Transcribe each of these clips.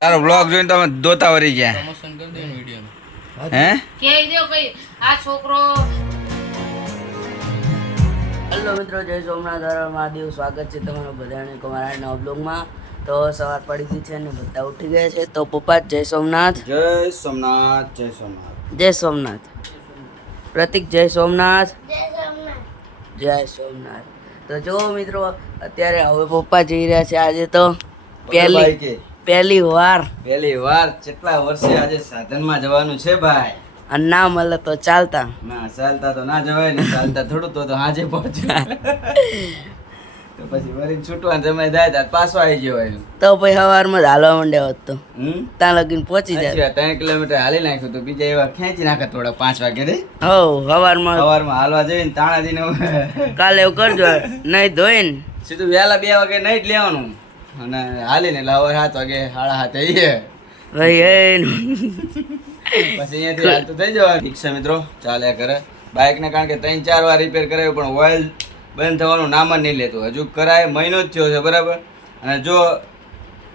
તારો બ્લોગ જોઈને તમે દોતા વરી ગયા. પ્રમોશન કરી દે વીડિયો હે? કહી દેવ કઈ આ છોકરો હેલો મિત્રો જય સોમનાથ મહાદેવ. સ્વાગત છે તમારું બધાને અમારા નવા બ્લોગમાં તો સવાર પડી ગઈ છે અને બધા ઉઠી ગયા છે. તો પપ્પા જય સોમનાથ. જય સોમનાથ જય સોમનાથ. જય સોમનાથ. પ્રતિક જય સોમનાથ. જય સોમનાથ. તો જો મિત્રો અત્યારે હવે પપ્પા જઈ રહ્યા છે આજે તો પહેલી કે પહેલી વાર. પહેલી વાર કેટલા વર્ષે આજે સાધનમાં જવાનું છે ભાઈ? અને ના મળે તો ચાલતા. ના ચાલતા તો ના જવાય ને ચાલતા થોડું તો તો હાજે પહોંચ્યું તો પછી વરી છૂટવા જમાઈ જાય ત્યારે પાછો આવી ગયો હોય. તો પછી સવારમાં જ હાલવા માંડ્યો હોત તો. ત્યાં લગીન પહોંચી જાય. ત્રણ કિલોમીટર હાલી નાખ્યું તો બીજા એવા ખેંચી નાખે થોડા પાંચ વાગે રે. હો સવારમાં સવારમાં હાલવા જઈને તાણા દીને કાલે એવું કરજો નહીં ધોઈ ને સીધું વહેલા બે વાગે નહીં જ લેવાનું. અને હાલીને એટલે હવે સાત વાગે સાડા સાત આવીએ. પછી અહીંયાથી હાલતું થઈ જવાનું. ઠીક છે મિત્રો ચાલ્યા કરે. બાઇકને કારણ કે ત્રણ ચાર વાર રિપેર કરાવ્યું પણ ઓઇલ બંધ થવાનું નામ જ નહીં લેતું. હજુ કરાય મહિનો જ થયો છે બરાબર? અને જો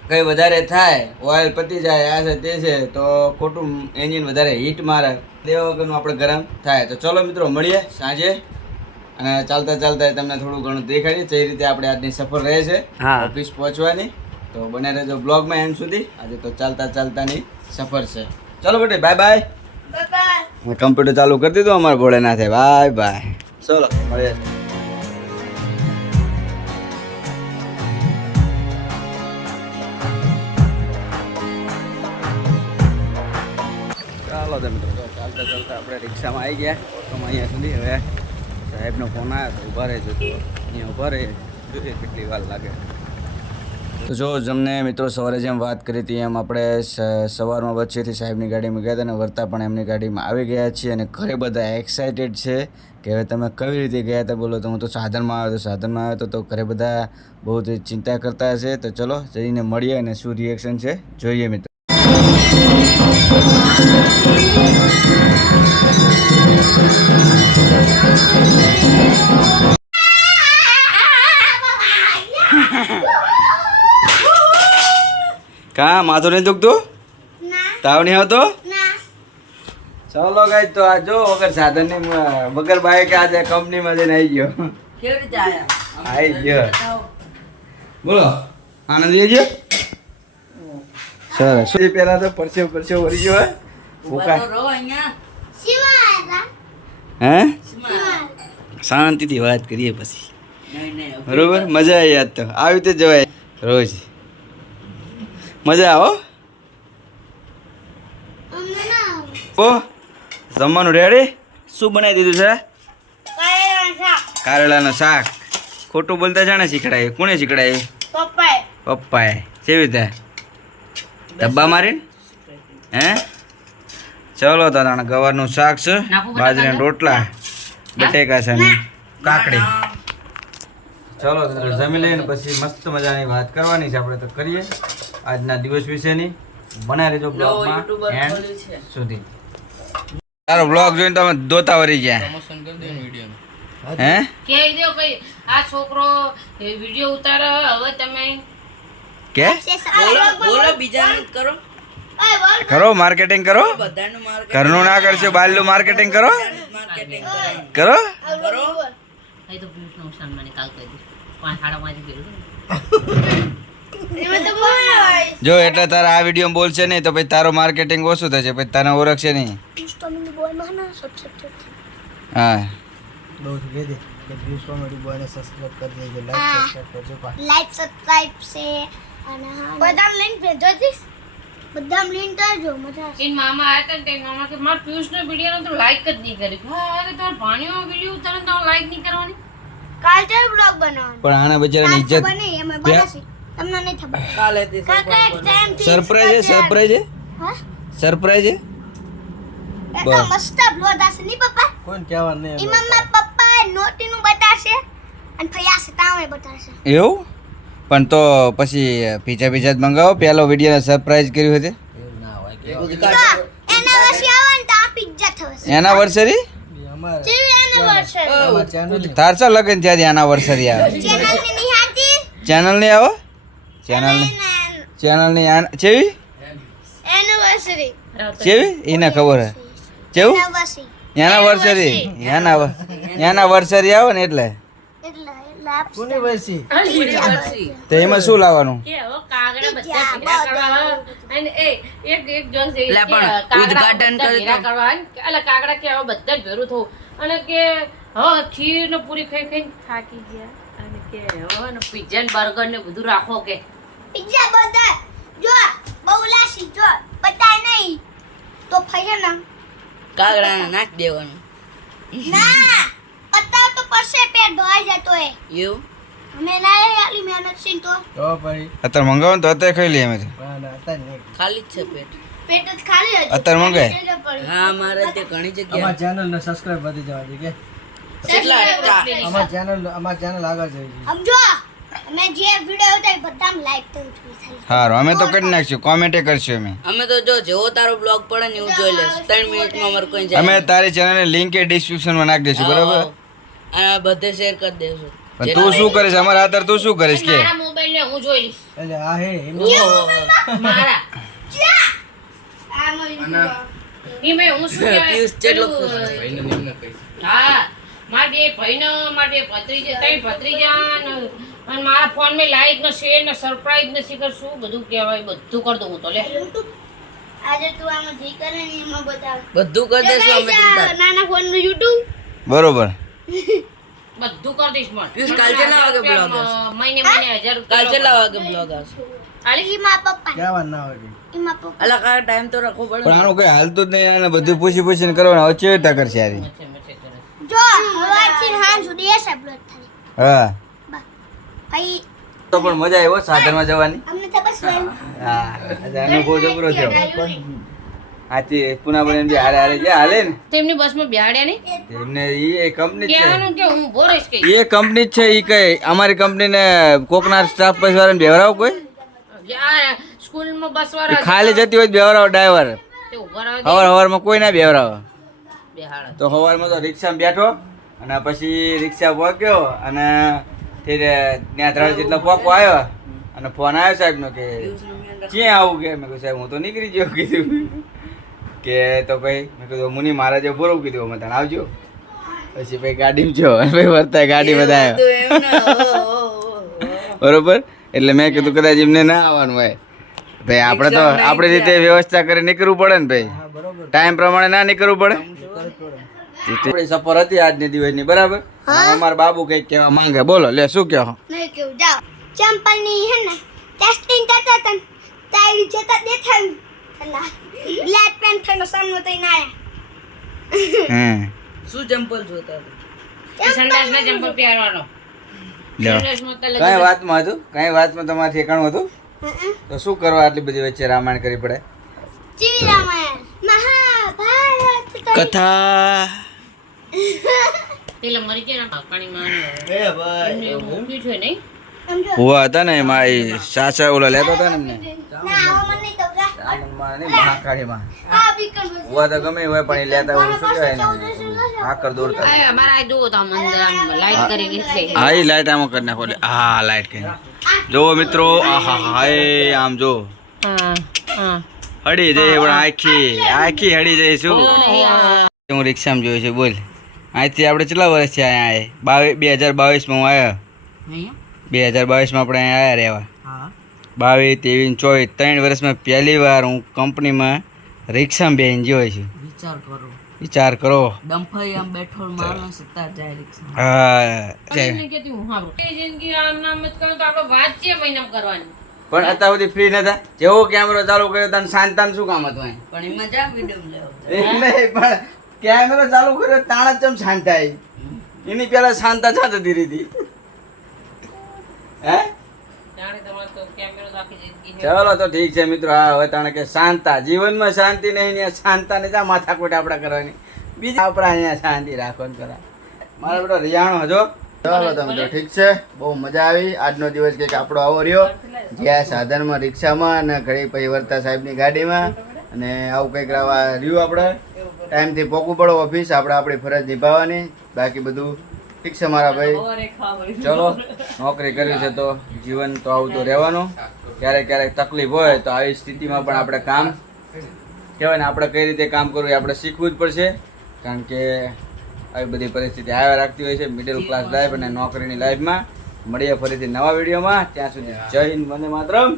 કંઈ વધારે થાય ઓઇલ પતી જાય આ છે તે છે તો ખોટું એન્જિન વધારે હીટ મારે. તે વગરનું આપણે ગરમ થાય. તો ચલો મિત્રો મળીએ સાંજે. અને ચાલતા ચાલતા તમને થોડું ઘણું દેખાડીએ જે રીતે આપણે આજની સફર રહે છે હા. ઓફિસ પહોંચવાની. તો બને રહેજો બ્લોગમાં એન્ડ સુધી. આજે તો ચાલતા ચાલતાની સફર છે. ચલો બેટી બાય બાય મેં કમ્પ્યુટર ચાલુ કરી દીધું અમારા ભોળેનાથે બાય બાય ચલો મળીએ. ચાલો તો મિત્રો ચાલતા ચાલતા આપણે રિક્ષામાં આવી ગયા. ઓટોમાં અહીંયા સુધી. હવે સાહેબનો ફોન આવ્યો તો ઊભા રહેજો તો અહીંયા ઊભા રહે જોઈએ કેટલી વાર લાગે. તો જો જમને મિત્રો સવારે જેમ વાત કરી હતી એમ આપણે સવારમાં વચ્ચેથી સાહેબની ગાડીમાં ગયા હતા અને વર્તા પણ એમની ગાડીમાં આવી ગયા છીએ અને ઘરે બધા એક્સાઇટેડ છે કે હવે તમે કઈ રીતે ગયા હતા બોલો તો હું તો સાધનમાં આવ્યો તો સાધનમાં આવ્યો તો ઘરે બધા બહુ ચિંતા કરતા હશે. તો ચલો જઈને મળીએ અને શું રિએક્શન છે, જોઈએ મિત્રો. કા માથો નહીં દુખતું? તાવ નહીં આવતો? ચલો ગાઈ તો આ જો વગર સાધનની વગર બાઈક આજે કંપનીમાં જઈને આવી ગયો. આવી ગયો. બોલો આનંદ છે સરસ એ પેલા તો પરસેવ પરસેવ વરી ગયો રહો હે? શાંતિથી વાત કરીએ પછી. બરોબર? મજા આવી યાદ તો. આવી રીતે જવાય. રોજ. મજા આવો ઓ જમવાનું રેડી શું બનાવી દીધું છે? કારેલાનું શાક. ખોટું બોલતા જાણે શીખડાય? કોણે શીખડાય? પપ્પાએ. કેવી રીતે? ડબ્બા મારીને? હે? ચલો તો તાણે ગવારનું શાક છે. બાજરાના રોટલા બટેકા છે કાકડી. ચલો દાદા જમી લઈને પછી મસ્ત મજાની વાત કરવાની છે. આપણે તો કરીએ આજના દિવસ વિશેની. બનાવી લેજો બ્લોગમાં એન્ડ સુધી. તારો બ્લોગ જોઈને તમે દોતા વરી ગયા. હે? કે દો આ છોકરો વીડિયો ઉતારો હવે તમે કે? બોલો બોલો બીજાનું કરો. કરો માર્કેટિંગ કરો. ઘરનું ના કરશો બહારનું માર્કેટિંગ કરો. કરો. તો નુકસાન મને કાલ જો એટલે તારા આ વીડિયો બોલશે નહીં તો પછી તારું માર્કેટિંગ ઓછું થશે પછી તને ઓળખશે નહીં. હા. લાઈક સબસ્ક્રાઇબ છે. અને બદામ લિંક ભેજો દીસ બદામ લિંક કરજો મજા આવશે. મામા આયા હતા તે મામા કે મારા પિયુષનો વિડિયો તો લાઈક જ નહીં કરી હા કે તમારા ભાણ્યો વિડિયો તને તો લાઈક નહીં કરવાની? કાલ ચાલ બ્લોગ બનાવવાનો. પણ આના બિચારાની ઇજ્જત બને એમ બનાવશે. તમને નહીં ખબર. કાલે થી કાકા એક ટાઈમથી સરપ્રાઈઝ છે સરપ્રાઈઝ છે? હા? સરપ્રાઈઝ છે? એટલા મસ્ત બ્લોગ હશે ની પપ્પા? કોણ કહેવા નહીં એમાં પપ્પા નોટી નું બતાશે અને ફયા છે બતાશે એવું? પણ તો પછી પીઝા પીઝા જ મંગાવો. પહેલો વીડિયો સરપ્રાઈઝ કર્યું હતી એના વર્ષે આવે ને તો આ પિઝા થશે. એનિવર્સરી ચેવી એનિવર્સરી તાર ચા લગન ત્યાંથી એનિવર્સરી આવે ચેનલની નહીં હતી ચેનલ નહીં ચેનલની. ચેનલની આ- ચેવી? ચેવી? એને ખબર હે. ચેવું? એનિવર્સરી એનિવર્સરી એના વર્ષરી આવે ને એટલે. કોની વયસી તો એમાં શું લાવવાનું? કે હવે કાગડા બધા ભેગા કરવા અને એ એક એક જોશ એવી એટલે પણ કાગડા ઉદ્ઘાટન કાગડા કે હવે બધા જ ભેરું થવું. અને કે હવે ખીર ને પૂરી ખાઈ ખાઈ થાકી ગયા. અને કે હવે ને પિઝા ને બર્ગર ને બધું રાખો કે. પિઝા બર્ગર જો બહુ લાસી જો બતા નહીં તો ફાયર ના. કાગડા નાખ દેવાનું. ના. તો પછી પેટ ધોઈ જતો એ. એવું? અમે ના આટલી મહેનત છે તો. તો ભાઈ અત્યારે મંગાવો ને તો અત્યારે ખાઈ લઈએ અમે તો. પણ હતા ને ખાલી જ છે પેટ. પેટ જ ખાલી હતું અત્યારે મંગાય. હા મારે તે ઘણી જગ્યાએ. અમાર ચેનલ ને સબસ્ક્રાઇબ વધી જવા દે કે કેટલા અમાર ચેનલ અમાર ચેનલ આગળ જઈ સમજો? અમે જે વિડિયો લાઈક છે સારું અમે તો કરી નાખશું કોમેન્ટે કરશું અમે. અમે તો જો જેવો તારો બ્લોગ પડે ને હું જોઈ લઈશ ત્રણ મિનિટમાં અમારે કોઈ જાય અમે તારી ચેનલની લિંક એ ડિસ્ક્રિપ્શનમાં નાખી દઈશું બરાબર? અને બધે શેર કરી દેશું પણ તું શું કરીશ? અમારા હાથર તું શું કરીશ કે? મારા મોબાઈલ ને હું જોઈ લઈશ. એટલે આ હે મારા. આ. ઈ હું શું કહેવાય, હા મારા બે ભાઈનો મારા બે ભત્રીજા ત્રણ ભત્રીજા ને અને મારા ફોનમાં લાઈક ને શેર ને સરપ્રાઈઝ ને શીખર શું બધું કહેવાય બધું કરી દઉં હું તો લે. આજે તું આમાં જે કરે ને એમાં બતાવ. બધું કરી દેશું અમે આ નાના ફોનનું યુટ્યુબ બરોબર. બધું કરી દઈશ મન પિયુષ, કાલ કેટલા વાગે બ્લોગ? મહિને મહિને હજાર કાલ કેટલા વાગે બ્લોગ આવશે. માં પપ્પા ના હોય પપ્પા અલા કાંઈ ટાઈમ તો રાખવો પડે પણ. આનું કઈ હાલતું જ નહીં અને બધું પૂછી પૂછીને કરવાનું. હવે ચેવી કરશે સુધી અપલોડ થાય હા. ભાઈ તો પણ મજા આવી હો સાધનમાં જવાની. અમને તો બસ હા આજે અનુભવ જબરો થયો આથી પુના બને જે હારે હારે જે હાલે ને? તેમની બસમાં બેહાડ્યા નહીં? એમને ઈ એ કંપની છે. કે હું ઊભો કે એ કંપની છે ઈ કઈ અમારી કંપનીને કોકના સ્ટાફ પછી વાળાને બેવરાવ કોઈ સ્કૂલમાં બસ વાળા ખાલી જતી હોય બેવરાવ ડ્રાઈવર હવાર હવારમાં કોઈ ના બેવરાવ તો સવારમાં તો રિક્ષામાં બેઠો અને પછી રિક્ષા પહોંચ્યો અને ત્યાં ત્રણ જેટલો પોકો આવ્યો અને ફોન આવ્યો સાહેબનો કે ક્યાં આવું? કે મેં કહ્યું સાહેબ હું તો નીકળી ગયો કીધું. કે તો ભાઈ મેં કીધું મુનિ મારા જે પૂરું કીધું અમે તને. આવજો. પછી ભાઈ ગાડીમાં જો ભાઈ વર્તાય ગાડી બધા. બરોબર? એટલે મેં કીધું કદાચ એમને ના આવવાનું હોય. ભાઈ આપણે તો આપણી રીતે વ્યવસ્થા કરી નીકળવું પડે ને ભાઈ. ટાઈમ પ્રમાણે ના નીકળવું પડે. સફર હતી આજની દિવસની બરાબર? અમારા બાબુ કંઈક કહેવા માંગે. બોલો લે શું કહો? નહીં કેવું જાઓ. ચંપલની હે ને ટેસ્ટિંગ કરતા હતા તારી જતા દેખાયું. બ્લેક પેન થનો સામનો થઈને આયા. હા શું જમ્પલ જોતા હતા? સંડાસ ના ચંપલ પહેરવાનો. કઈ વાતમાં હતું? કઈ વાતમાં તમારે ઠેકાણું હતું? તો શું કરવા આટલી બધી વચ્ચે રામાયણ કરી પડે? જીવી રામાયણ. મહાભારત કથા. પેલા મરી ગયા પાણીમાં એ ભાઈ. મૂક્યું છે નહીં? હુવા હતા ને એમાં એ સાચા ઓલા લેતા હતા ને એમને ના આવો મને નહીં તો જા. નહીં, મહાકાળીમાં. તો ગમે હોય પણ એ લેતા હોય શું કહેવાય ને આકર દોરતા અમારા આ તો આમ આમ લાઈટ કરી એટલે હા એ લાઈટ આમાં કરી નાખો હા લાઈટ કરી જો મિત્રો આહા હા આમ જો હડી જઈ પણ આખી આખી હડી જાય શું? હું રિક્ષામાં જોયું છે બોલ. અહીંથી આપણે કેટલા વર્ષ છે અહીંયા બાવીસ બે હજાર બાવીસમાં હું આવ્યો બે હજાર બાવીસમાં આપણે અહીંયા આવ્યા રહેવા. હા. બાવીસ ત્રેવીસ ચોવીસ ત્રણ વર્ષમાં પહેલી વાર હું કંપનીમાં રિક્ષામાં બેન જોયો છું. વિચાર કરો. વિચાર કરો. ડંફાઈ આમ બેઠો માણસ સત્તા જાય રિક્ષા હા કહેતી હું સાંભળું. જિંદગી આમ નામ મત કરો તો આપણે વાત છે મહિનામાં કરવાની. પણ અત્યાર સુધી ફ્રી નતા. જેવો કેમેરો ચાલુ કર્યો તને શાંતાન શું કામ હતું અહીં? પણ એમાં જા વિડિયો લેવો નહીં પણ કેમેરો ચાલુ કર્યો તાણ જ ચમ શાંત થાય? એની પહેલાં શાંતા જતી રહી હતી હે જાણે તમારે તો કેમેરો તો આખી જિંદગી છે. ચલો તો ઠીક છે મિત્રો હા હવે તાણે કે શાંતા જીવનમાં શાંતિ નહીં ને શાંતા ને જા માથાકૂટ આપણે કરવાની. બીજી આપણે અહીંયા શાંતિ રાખવાની કરા મારો બેટો રિયાણો હજો ચલો તો મિત્રો ઠીક છે બહુ મજા આવી. આજનો દિવસ કંઈક આપણો આવો રહ્યો. જ્યાં સાધનમાં રિક્ષામાં અને ઘડી પછી વર્તા સાહેબની ગાડીમાં. અને આવું કંઈક આવા રહ્યું આપણે. ટાઈમથી પોકવું પડો ઓફિસ આપણે આપણી ફરજ નિભાવવાની. બાકી બધું ઠીક છે મારા ભાઈ. ચલો નોકરી કરવી છે તો જીવન તો આવું તો રહેવાનું. ક્યારેક ક્યારેક તકલીફ હોય તો આવી સ્થિતિમાં પણ આપણે કામ કહેવાય ને આપણે કઈ રીતે કામ કરવું એ આપણે શીખવું જ પડશે. કારણ કે આવી બધી પરિસ્થિતિ આવ્યા રાખતી હોય છે મિડલ ક્લાસ લાઈફ અને નોકરીની લાઈફમાં મળીએ ફરીથી નવા વિડીયોમાં. ત્યાં સુધી જય હિન્દ વંદે માતરમ.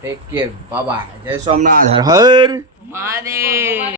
ટેક કેર બાબા જય સોમનાથ. હર હર. મહાદેવ.